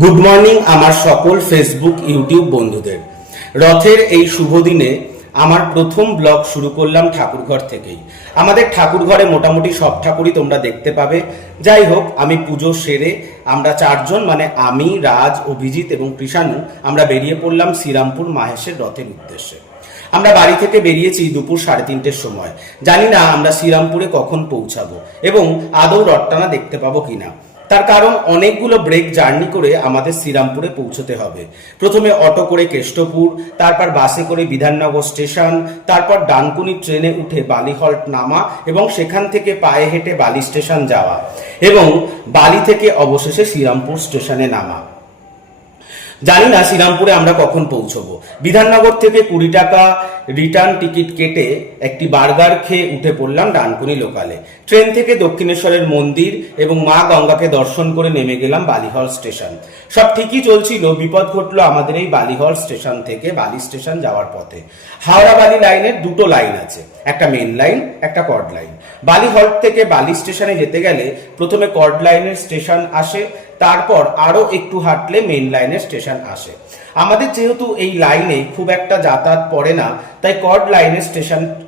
Good morning আমার সকল Facebook YouTube বন্ধুদের। রথের এই শুভ দিনে আমার প্রথম ব্লগ শুরু করলাম ঠাকুরঘর থেকেই। আমাদের ঠাকুরঘরে মোটামুটি সব ঠাকুরই তোমরা দেখতে পাবে। যাই হোক, আমি পুজো সেরে আমরা চারজন মানে আমি, রাজ, অভিজিৎ এবং কৃষাণু আমরা বেরিয়ে পড়লাম শ্রীরামপুর মাহেশের রথের উদ্দেশ্যে। আমরা বাড়ি থেকে বেরিয়েছি দুপুর 3:30-র সময়। জানি না আমরা শ্রীরামপুরে কখন পৌঁছাবো এবং আদৌ রথটানা দেখতে পাবো কিনা। তার কারণ অনেকগুলো ব্রেক জার্নি করে আমাদের শ্রীরামপুরে পৌঁছতে হবে। প্রথমে অটো করে কেষ্টপুর, তারপর বাসে করে বিধাননগর স্টেশন, তারপর ডানকুনি ট্রেনে উঠে বালিহল্ট নামা এবং সেখান থেকে পায়ে হেঁটে বালি স্টেশন যাওয়া এবং বালি থেকে অবশেষে শ্রীরামপুর স্টেশনে নামা। জানি না শ্রীরামপুরে আমরা কখন পৌঁছবো। বিধাননগর থেকে 20 টাকা রিটার্ন টিকিট কেটে একটি বার্গার খেয়ে উঠে পড়লাম ডানকুনি লোকালে। ট্রেন থেকে দক্ষিণেশ্বরের মন্দির এবং মা গঙ্গাকে দর্শন করে নেমে গেলাম বালিহল স্টেশন। সব ঠিকই চলছিল, বিপদ ঘটলো আমাদের এই বালিহল স্টেশন থেকে বালি স্টেশন যাওয়ার পথে। হাওড়া বালি লাইনের দুটো লাইন আছে, একটা মেন লাইন, একটা কর্ড লাইন। বালিহল থেকে বালি স্টেশনে যেতে গেলে প্রথমে কর্ড লাইনের স্টেশন আসে, তারপর আরো একটু হাঁটলে মেন লাইনের স্টেশন আসে। আমাদের যেহেতু এই লাইনে খুব একটা যাতায়াত পড়ে না, তাই কর্ড লাইনের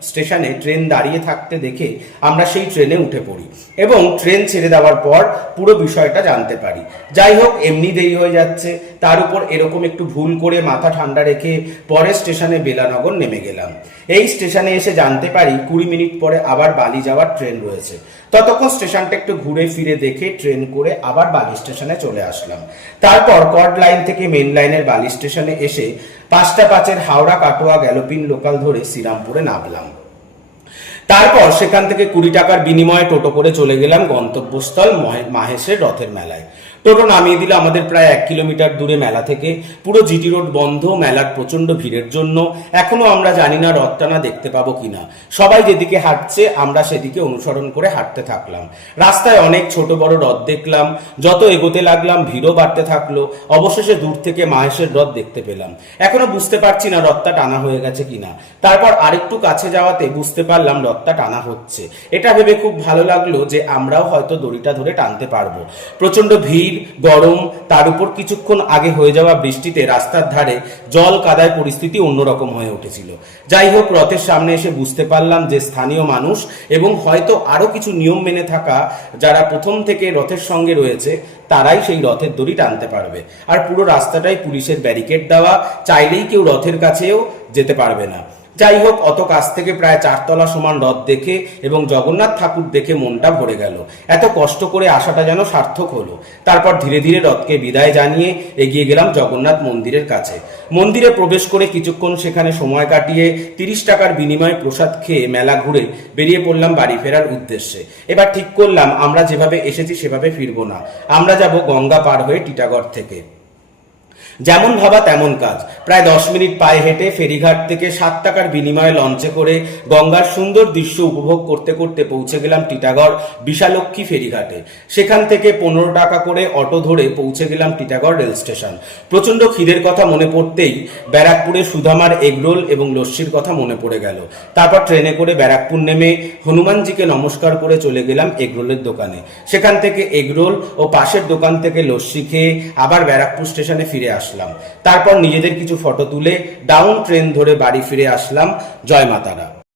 স্টেশনে ট্রেন দাঁড়িয়ে থাকতে দেখে আমরা সেই ট্রেনে উঠে পড়ি এবং ট্রেন ছেড়ে দেওয়ার পর পুরো বিষয়টা জানতে পারি। যাই হোক, এমনি দেরি হয়ে যাচ্ছে, তার উপর এরকম একটু ভুল করে মাথা ঠান্ডা রেখে পরের স্টেশনে বেলানগর নেমে গেলাম। এই স্টেশনে এসে জানতে পারি 20 মিনিট পরে আবার বালি যাওয়ার ট্রেন রয়েছে। ততক্ষণ স্টেশনটা একটু ঘুরে ফিরে দেখে ট্রেন করে আবার বালি স্টেশনে চলে আসলাম। তারপর কর্ড লাইন থেকে মেন লাইনের বালি স্টেশনে এসে 5:05 হাওড়া কাটোয়া গ্যালোপিন লোকাল ধরে শ্রীরামপুরে নামলাম। তারপর সেখান থেকে 20 টাকার বিনিময়ে টোটো করে চলে গেলাম গন্তব্যস্থল মাহেশের রথের মেলায়। টোটো নামিয়ে দিল আমাদের প্রায় 1 কিলোমিটার দূরে মেলা থেকে। পুরো জিটি রোড বন্ধ মেলার প্রচন্ড ভিড়ের জন্য। এখনো আমরা জানি না রথটানা দেখতে পাবো কিনা। সবাই যেদিকে হাঁটছে আমরা সেদিকে অনুসরণ করে হাঁটতে থাকলাম। রাস্তায় অনেক ছোট বড় রথ দেখলাম। যত এগোতে লাগলাম ভিড়ও বাড়তে থাকলো। অবশেষে দূর থেকে মাহেশের রথ দেখতে পেলাম। এখনো বুঝতে পারছি না রথটা টানা হয়ে গেছে কিনা। তারপর আরেকটু কাছে যাওয়াতে বুঝতে পারলাম রথটা টানা হচ্ছে। এটা ভেবে খুব ভালো লাগলো যে আমরাও হয়তো দড়িটা ধরে টানতে পারবো। প্রচন্ড ভিড়, গরম, তার উপর কিছুক্ষণ আগে হয়ে যাওয়া বৃষ্টিতে রাস্তার ধারে জল কাদায় পরিস্থিতি অন্যরকম হয়ে উঠেছিল। যাই হোক, রথের সামনে এসে বুঝতে পারলাম যে স্থানীয় মানুষ এবং হয়তো আরো কিছু নিয়ম মেনে থাকা যারা প্রথম থেকে রথের সঙ্গে রয়েছে তারাই সেই রথের দড়ি টানতে পারবে। আর পুরো রাস্তাটাই পুলিশের ব্যারিকেড দেওয়া, চাইলেই কেউ রথের কাছেও যেতে পারবে না। যাই হোক, অত কাছ থেকে প্রায় 4 তলা সমান রথ দেখে এবং জগন্নাথ ঠাকুর দেখে মনটা ভরে গেল। এত কষ্ট করে আসাটা যেন সার্থক হলো। তারপর ধীরে ধীরে রথকে বিদায় জানিয়ে এগিয়ে গেলাম জগন্নাথ মন্দিরের কাছে। মন্দিরে প্রবেশ করে কিছুক্ষণ সেখানে সময় কাটিয়ে 30 টাকার বিনিময়ে প্রসাদ খেয়ে মেলা ঘুরে বেরিয়ে পড়লাম বাড়ি ফেরার উদ্দেশ্যে। এবার ঠিক করলাম আমরা যেভাবে এসেছি সেভাবে ফিরবো না, আমরা যাব গঙ্গা পার হয়ে টিটাগড় থেকে। যেমন ভাবা তেমন কাজ। প্রায় 10 মিনিট পায়ে হেঁটে ফেরিঘাট থেকে 7 টাকার বিনিময়ে লঞ্চে করে গঙ্গার সুন্দর দৃশ্য উপভোগ করতে করতে পৌঁছে গেলাম টিটাগড় বিশালক্ষী ফেরিঘাটে। সেখান থেকে 15 টাকা করে অটো ধরে পৌঁছে গেলাম টিটাগড় রেল স্টেশন। প্রচন্ড খিদের কথা মনে পড়তেই ব্যারাকপুরে সুধামার এগরোল এবং লস্যির কথা মনে পড়ে গেল। তারপর ট্রেনে করে ব্যারাকপুর নেমে হনুমানজিকে নমস্কার করে চলে গেলাম এগরোলের দোকানে। সেখান থেকে এগরোল ও পাশের দোকান থেকে লস্যি খেয়ে আবার ব্যারাকপুর স্টেশনে ফিরে আসলাম। তারপর নিজেদের কিছু ফটো তুলে ডাউন ট্রেন ধরে বাড়ি ফিরে আসলাম। জয় মাতারা।